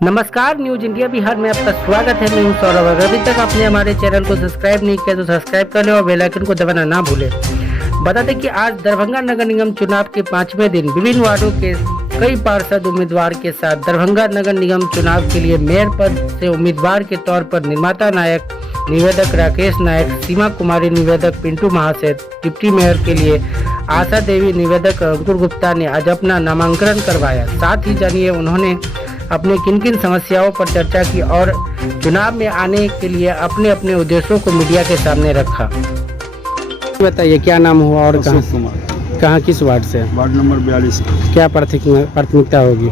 नमस्कार, news India Bihar में आपका स्वागत है। मैं हूं सौरभ। अगर अभी तक आपने हमारे चैनल को सब्सक्राइब नहीं किया तो सब्सक्राइब कर लें और बेल आइकन को दबाना ना भूलें। बता दें कि आज दरभंगा नगर निगम चुनाव के 5वें दिन विभिन्न वार्डों के कई पार्षद उम्मीदवार के साथ दरभंगा नगर निगम चुनाव के लिए मेयर पद से उम्मीदवार के तौर पर निर्माता नायक निवेदक राकेश नायक, सीमा कुमारी निवेदक पिंटू महासेठ, डिप्टी मेयर के लिए आशा देवी निवेदक अंकुर गुप्ता ने आज अपना नामांकन करवाया। साथ ही जानिए उन्होंने अपने किन किन समस्याओं पर चर्चा की और चुनाव में आने के लिए अपने अपने उद्देश्यों को मीडिया के सामने रखा। बताइए क्या नाम हुआ और कहाँ किस वार्ड से? Ward number 42। क्या प्राथमिकता होगी?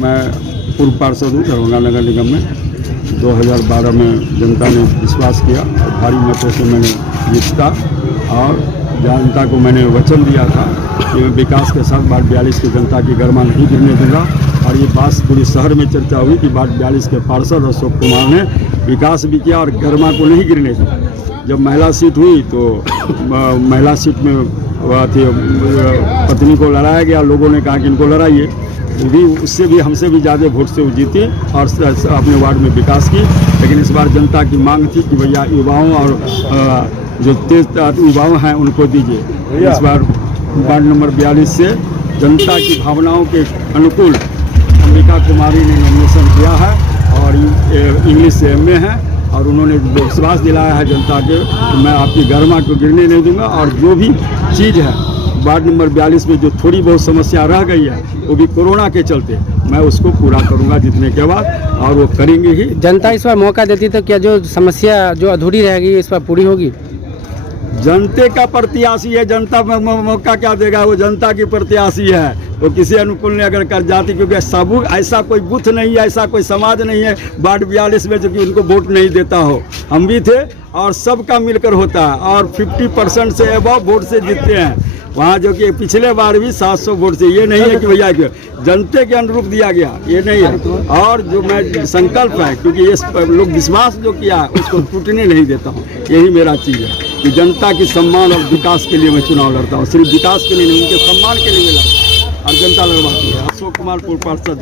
मैं पूर्व पार्षद हूँ दरभंगा नगर निगम में। 2012 में जनता ने विश्वास किया और भारी मतों से मैंने जीता और जनता को मैंने वचन दिया था कि मैं विकास के साथ वार्ड 42 की जनता की गर्मा नहीं गिरने दूंगा। और ये बात पूरे शहर में चर्चा हुई कि वार्ड 42 के पार्षद अशोक कुमार ने विकास भी किया और गर्मा को नहीं गिरने दिया। जब महिला सीट हुई तो महिला सीट में पत्नी को लड़ाया गया। लोगों ने कहा कि इनको लड़ाइए, वो भी उससे भी हमसे भी ज़्यादा वोट से वो जीती और अपने वार्ड में विकास की। लेकिन इस बार जनता की मांग थी कि भैया युवाओं और जो तेज युवाओं हैं उनको दीजिए। इस बार वार्ड नंबर 42 से जनता की भावनाओं के अनुकूल अंबिका कुमारी ने नॉमिनेशन किया है और इंग्लिश से MA है और उन्होंने विश्वास दिलाया है जनता के कि मैं आपकी गर्मा को गिरने नहीं दूंगा। और जो भी चीज़ है वार्ड नंबर 42 में जो थोड़ी बहुत समस्या रह गई है वो भी कोरोना के चलते मैं उसको पूरा करूंगा जीतने के बाद, और वो करेंगे ही। जनता इस बार मौका देती तो क्या जो समस्या जो अधूरी रहेगी इस बार पूरी होगी? जनता का प्रत्याशी है, जनता मौका क्या देगा? वो जनता की प्रत्याशी है, वो किसी अनुकूल नहीं अगर कर जाती, क्योंकि सब ऐसा कोई बूथ नहीं है, ऐसा कोई समाज नहीं है वार्ड 42 में जो कि उनको वोट नहीं देता हो। हम भी थे और सबका मिलकर होता है और 50% से अबव वोट से जीतते हैं वहाँ, जो कि पिछले बार भी 700 वोट से। ये नहीं है कि भैया जनता के अनुरूप दिया गया, ये नहीं है। और जो मैं संकल्प है, क्योंकि ये लोग विश्वास जो किया है उसको टूटने नहीं देता हूँ। यही मेरा चीज़ है कि जनता की सम्मान और विकास के लिए मैं चुनाव लड़ता हूँ। सिर्फ विकास के लिए नहीं, उनके सम्मान के लिए लड़ता और जनता लड़वाती है। अशोक कुमार पूर्व पार्षद।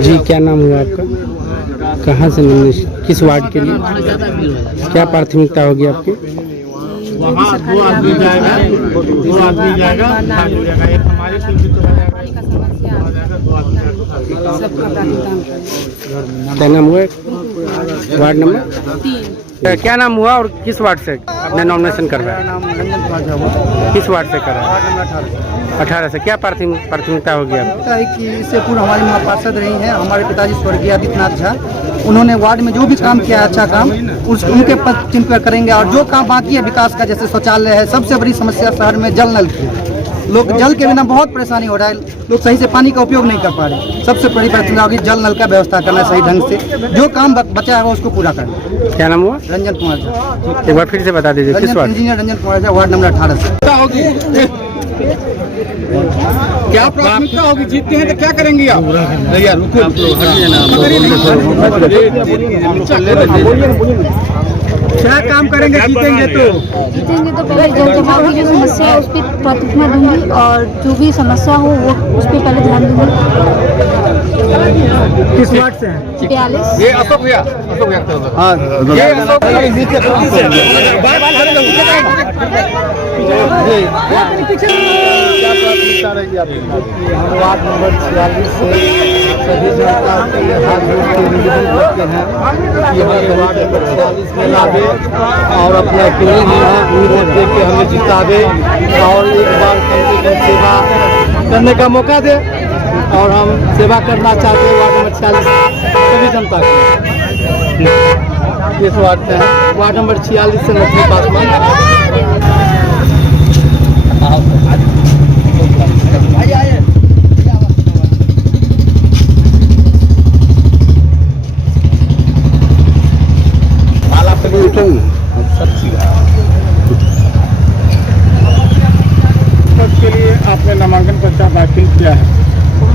जी, क्या नाम हुआ आपका? कहाँ से नॉमिनेशन, किस वार्ड के लिए? क्या प्राथमिकता होगी आपकी? वहाँ 2 आदमी जाएगा, 2 आदमी जाएगा, एक हमारे क्या नाम हुआ? Ward number 3। क्या नाम हुआ और किस वार्ड से अपने नॉमिनेशन करवाया? किस वार्ड से करा? 18 से। क्या प्राथमिकता होगी आपको? है कि इससे पूर्व हमारी महापार्षद रही हैं हमारे पिताजी स्वर्गीय आदित्यनाथ झा। उन्होंने वार्ड में जो भी काम किया है अच्छा काम उनके पद चिन्ह पर करेंगे। और जो काम बाकी है विकास का, जैसे शौचालय है, सबसे बड़ी समस्या शहर में जल नल की। लोग जल के बिना बहुत परेशानी हो रहा है, लोग सही से पानी का उपयोग नहीं कर पा रहे। सबसे बड़ी प्राथमिकता होगी जल नल का व्यवस्था करना सही ढंग से। जो काम बचा है उसको पूरा करना। क्या नाम हुआ? रंजन कुमार झा। एक बार फिर से बता दीजिए, किस ward? Engineer Ranjan Kumar Jha, ward number 18 से। क्या प्राथमिकता होगी? जीतते हैं तो क्या करेंगे आप? भैया क्या काम करेंगे? जीतेंगे तो पहले जल जमाव की जो समस्या है उस पर प्राथमिकता दूंगी और जो भी समस्या हो वो उस पर पहले ध्यान दूंगी। किस वार्ड से हैं? 42। ये अशोक भैया, हाँ, ये अशोक हम वार्ड नंबर 46 से सभी जनता के हाथ जोड़ के निवेदन करते हैं कि हमें वार्ड नंबर 46 में लावे और अपना उम्मीद दे के हमें जितावे और एक बार कम से कम सेवा करने का मौका दे। और हम सेवा करना चाहते हैं वार्ड नंबर 46 सभी जनता की। इस वार्ड से वार्ड नंबर 46 से नथनी पासवान। के लिए आपने नामांकन पत्र दाखिल किया है?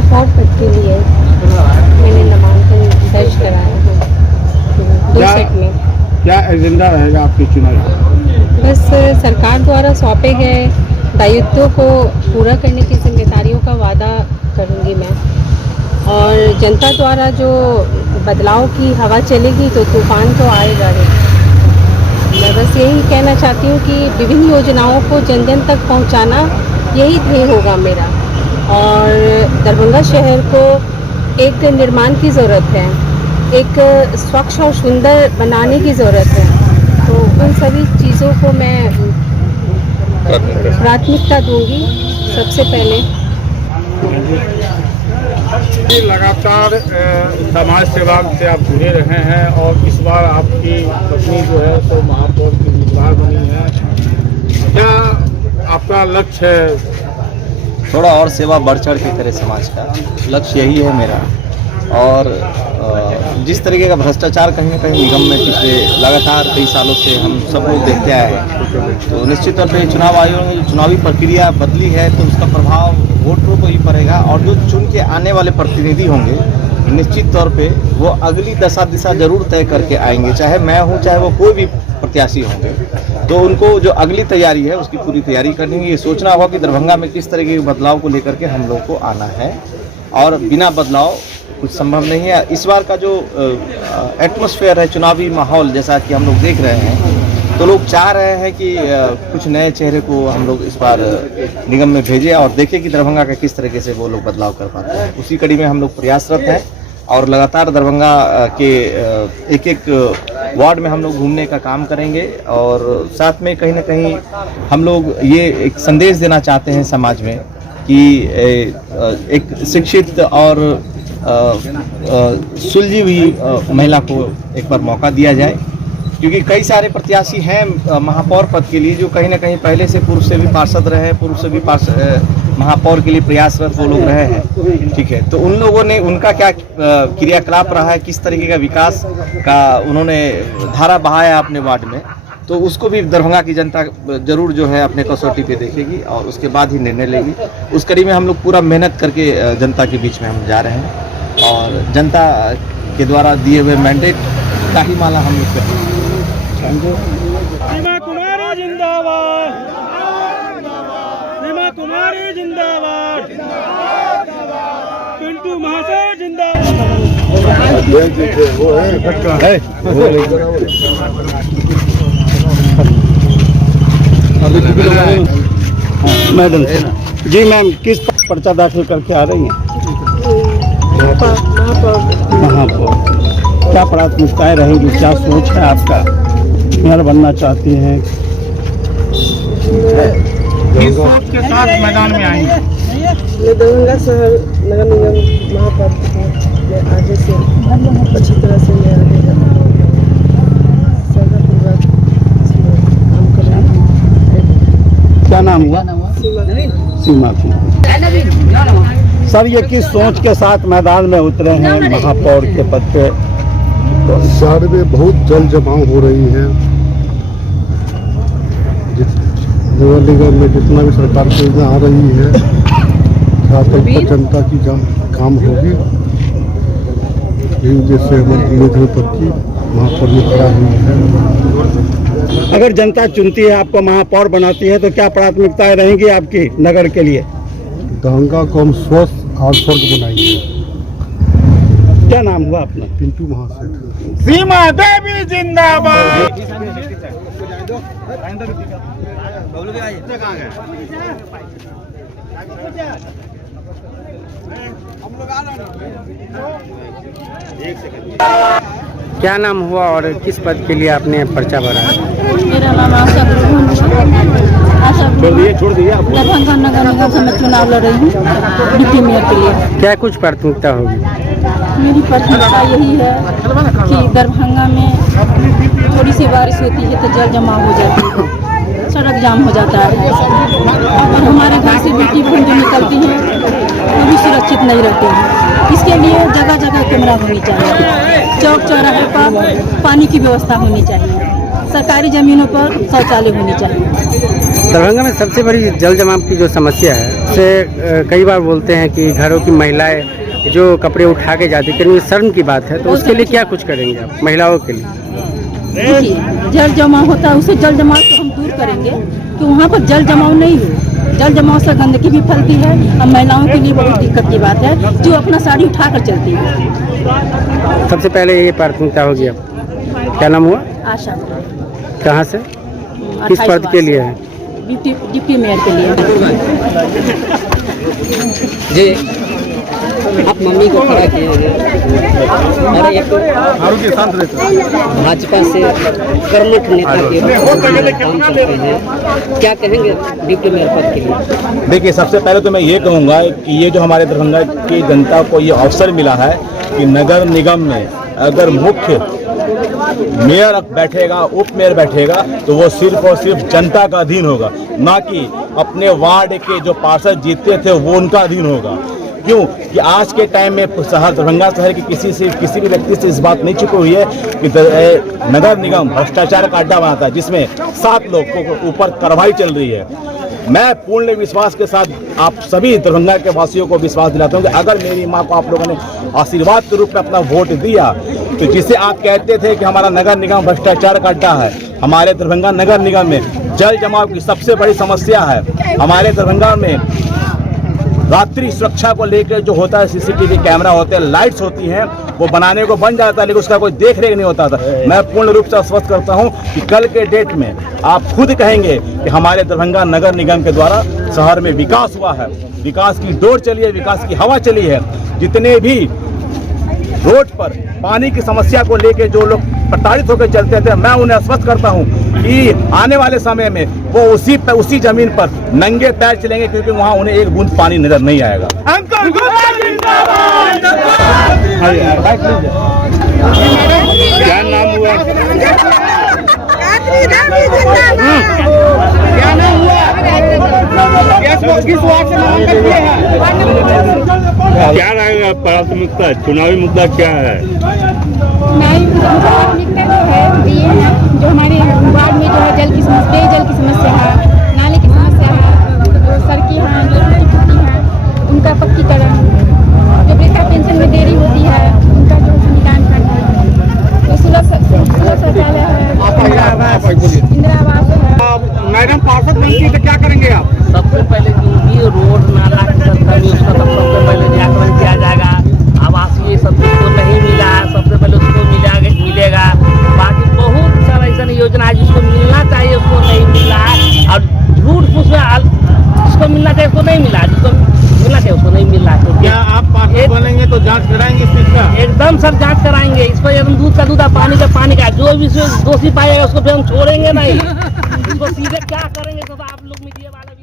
बहुत पद के लिए मैंने नामांकन दर्ज कराया है 2 सेट में। क्या एजेंडा रहेगा आपके चुनाव? बस सरकार द्वारा सौंपे गए दायित्वों को पूरा करने की जिम्मेदारियों का वादा करूंगी मैं। और जनता द्वारा जो बदलाव की हवा चलेगी तो तूफान तो आएगा ही। मैं बस यही कहना चाहती हूँ कि विभिन्न योजनाओं को जन जन तक पहुँचाना यही ध्येय होगा मेरा। और दरभंगा शहर को एक निर्माण की ज़रूरत है, एक स्वच्छ और सुंदर बनाने की ज़रूरत है। तो उन सभी चीज़ों को मैं प्राथमिकता दूंगी सबसे पहले। लगातार समाज सेवा से आप जुड़े रहे हैं और इस बार आपकी पत्नी जो है तो महापौर की उम्मीदवार बनी है। क्या आपका लक्ष्य है? थोड़ा और सेवा बढ़ चढ़ के करे समाज का, लक्ष्य यही है मेरा। और जिस तरीके का भ्रष्टाचार कहीं ना कहीं निगम में पिछले लगातार कई सालों से हम सब लोग देखते आए हैं, तो निश्चित तौर पे चुनाव आयोग ने जो चुनावी प्रक्रिया बदली है तो उसका प्रभाव वोटरों को ही पड़ेगा। और जो चुन के आने वाले प्रतिनिधि होंगे निश्चित तौर पे वो अगली दशा दिशा जरूर तय करके आएंगे, चाहे मैं हूँ चाहे वो कोई भी प्रत्याशी होंगे। तो उनको जो अगली तैयारी है उसकी पूरी तैयारी करनी है। ये सोचना होगा कि दरभंगा में किस तरह के बदलाव को लेकर के हम लोग को आना है, और बिना बदलाव कुछ संभव नहीं है। इस बार का जो एटमॉस्फेयर है, चुनावी माहौल जैसा कि हम लोग देख रहे हैं, तो लोग चाह रहे हैं कि कुछ नए चेहरे को हम लोग इस बार निगम में भेजें और देखें कि दरभंगा का किस तरीके से वो लोग बदलाव कर पाते हैं। उसी कड़ी में हम लोग प्रयासरत हैं और लगातार दरभंगा के एक एक वार्ड में हम लोग घूमने का काम करेंगे। और साथ में कहीं ना कहीं हम लोग ये एक संदेश देना चाहते हैं समाज में कि एक शिक्षित और सुलझी हुई महिला को एक बार मौका दिया जाए, क्योंकि कई सारे प्रत्याशी हैं महापौर पद के लिए जो कहीं ना कहीं पहले से पूर्व से भी पार्षद रहे, पूर्व से भी महापौर के लिए प्रयासरत वो लोग रहे हैं। ठीक है, तो उन लोगों ने उनका क्या क्रियाकलाप रहा है, किस तरीके का विकास का उन्होंने धारा बहाया अपने वार्ड में, तो उसको भी दरभंगा की जनता जरूर जो है अपने कसौटी पे देखेगी और उसके बाद ही निर्णय लेगी। उस कड़ी में हम लोग पूरा मेहनत करके जनता के बीच में हम जा रहे हैं और जनता के द्वारा दिए हुए मैंडेट का ही माला हम लोग करेंगे। सीमा कुमारी जिंदाबाद, सीमा कुमारी जिंदाबाद, पिंटू महाशय जिंदाबाद। मैडम जी, मैम किस पर्चा दाखिल करके आ रही हैं? महापौर। क्या प्राथमिकताएं रहेंगी, क्या सोच है आपका, मेयर बनना चाहती हैं? किस सोच के साथ मैदान में आएंगे? मैं दरभंगा शहर नगर निगम महापौर में आगे से अच्छी तरह से मैं आगे काम करूँगी। क्या नाम हुआ? सीमा सर, ये किस सोच के साथ मैदान में उतरे हैं महापौर के पद पे? शहर में बहुत जल जमाव हो रही है। नगर निगम में जितना भी सरकार की योजना आ रही है, जहाँ तक जनता की काम होगी, जैसे हमारी धीरे पद की महापौर में खड़ा हुई है। अगर जनता चुनती है, आपको महापौर बनाती है, तो क्या प्राथमिकताएं रहेंगी आपकी नगर के लिए? दरभंगा को हम स्वस्थ और स्वर्ग बनाएंगे। क्या नाम हुआ अपना? पिंटू महाशय। सीमा देवी जिंदाबाद। क्या नाम हुआ और किस पद के लिए आपने पर्चा भरा है? मेरा नाम आशा छोड़ दिए दरभंगा नगर निगम से मैं चुनाव लड़ रही हूँ डिप्टी मेयर के लिए। क्या कुछ प्राथमिकता होगी? मेरी प्राथमिकता यही है कि दरभंगा में थोड़ी सी बारिश होती है तो जल जमाव हो जाती है, सड़क जाम हो जाता है और हमारे घर से बेटी बहन जो निकलती हैं वो भी सुरक्षित नहीं रहते हैं। इसके लिए जगह जगह कैमरा होनी चाहिए, चौक चौराहे पर पानी की व्यवस्था होनी चाहिए, सरकारी ज़मीनों पर शौचालय होनी चाहिए। दरभंगा में सबसे बड़ी जल जमाव की जो समस्या है उसे कई बार बोलते हैं कि घरों की महिलाएं जो कपड़े उठा के जाती है, लेकिन शर्म की बात है, तो उसके लिए क्या कुछ करेंगे आप महिलाओं के लिए? देखिए, जल जमाव होता है, उसे जल जमाव को हम दूर करेंगे कि वहाँ पर जल जमाव नहीं हो। जल जमाव से गंदगी भी फैलती है और महिलाओं के लिए बहुत दिक्कत की बात है जो अपना साड़ी उठा कर चलती है। सबसे पहले ये प्राथमिकता होगी। अब क्या नाम हुआ? आशा कहाँ से? किस पद के लिए है? डिप्टी मेयर के लिए। जी आप मम्मी को खड़ा किए हैं और एक भाजपा से कर्मठ नेता के काम करते हैं, क्या कहेंगे डिप्टी मेयर पद के लिए? देखिए, सबसे पहले तो मैं ये कहूँगा कि ये जो हमारे दरभंगा की जनता को ये अवसर मिला है कि नगर निगम में अगर मुख्य मेयर बैठेगा, उप मेयर बैठेगा, तो वो सिर्फ और सिर्फ जनता का अधीन होगा, ना कि अपने वार्ड के जो पार्षद जीतते थे वो उनका अधीन होगा। क्यों कि आज के टाइम में शहर दरभंगा शहर के किसी भी व्यक्ति से इस बात नहीं छुपी हुई है कि नगर निगम भ्रष्टाचार का अड्डा बनाता है, जिसमें 7 लोग को ऊपर कार्रवाई चल रही है। मैं पूर्ण विश्वास के साथ आप सभी दरभंगा के वासियों को विश्वास दिलाता हूं कि अगर मेरी मां को आप लोगों ने आशीर्वाद के रूप में अपना वोट दिया, तो जिसे आप कहते थे कि हमारा नगर निगम भ्रष्टाचार का अड्डा है, हमारे दरभंगा नगर निगम में जल जमाव की सबसे बड़ी समस्या है। हमारे दरभंगा में रात्रि सुरक्षा को लेकर जो होता है, सीसीटीवी कैमरा होते हैं, लाइट्स होती हैं, वो बनाने को बन जाता है लेकिन उसका कोई देख रेख नहीं होता था। मैं पूर्ण रूप से आश्वस्त करता हूं कि कल के डेट में आप खुद कहेंगे कि हमारे दरभंगा नगर निगम के द्वारा शहर में विकास हुआ है, विकास की डोर चली है, विकास की हवा चली है। जितने भी रोड पर पानी की समस्या को लेकर जो लोग प्रताड़ित होकर चलते थे, मैं उन्हें आश्वस्त करता हूं कि आने वाले समय में वो उसी जमीन पर नंगे पैर चलेंगे, क्योंकि वहां उन्हें एक बूंद पानी नजर नहीं आएगा। क्या नाम हुआ? क्या नाम हुआ? किस वार्ड से नामांकन किए हैं? क्या रहेगा प्राथमिकता? चुनावी मुद्दा क्या है? प्राथमिकता जो है ये है जो हमारे वार्ड में जो है जल की समस्या है, नाले की समस्या है, जो सड़कें हैं जो टूटी हैं उनका पक्कीकरण, जो वृद्धा पेंशन में देरी होती है उनका जो निदान करना, जो सुलभ शौचालय है, इंदिरा आवास है। मैडम पार्षद बनती तो क्या करेंगे आप? सबसे पहले जो भी रोड नाला की सरकारी उसका सबसे पहले निराकरण किया जाएगा। आवासीय सब जिसको नहीं मिला है सबसे पहले उसको मिलेगा। बाकी बहुत सारा ऐसा योजना है जिसको मिलना चाहिए उसको नहीं मिला है, और झूठ फूस में जिसको मिलना चाहिए उसको नहीं मिला, जिसको मिलना चाहिए उसको नहीं मिल रहा है। तो क्या आप पार्षद बनेंगे तो जांच कराएंगे इस चीज का? एकदम सर जांच कराएंगे। इसको एकदम दूध का दूध, पानी का पानी का, जो भी दोषी पाएगा उसको फिर हम छोड़ेंगे नहीं। इसको सीधे क्या करेंगे तो आप लोग मीडिया वाले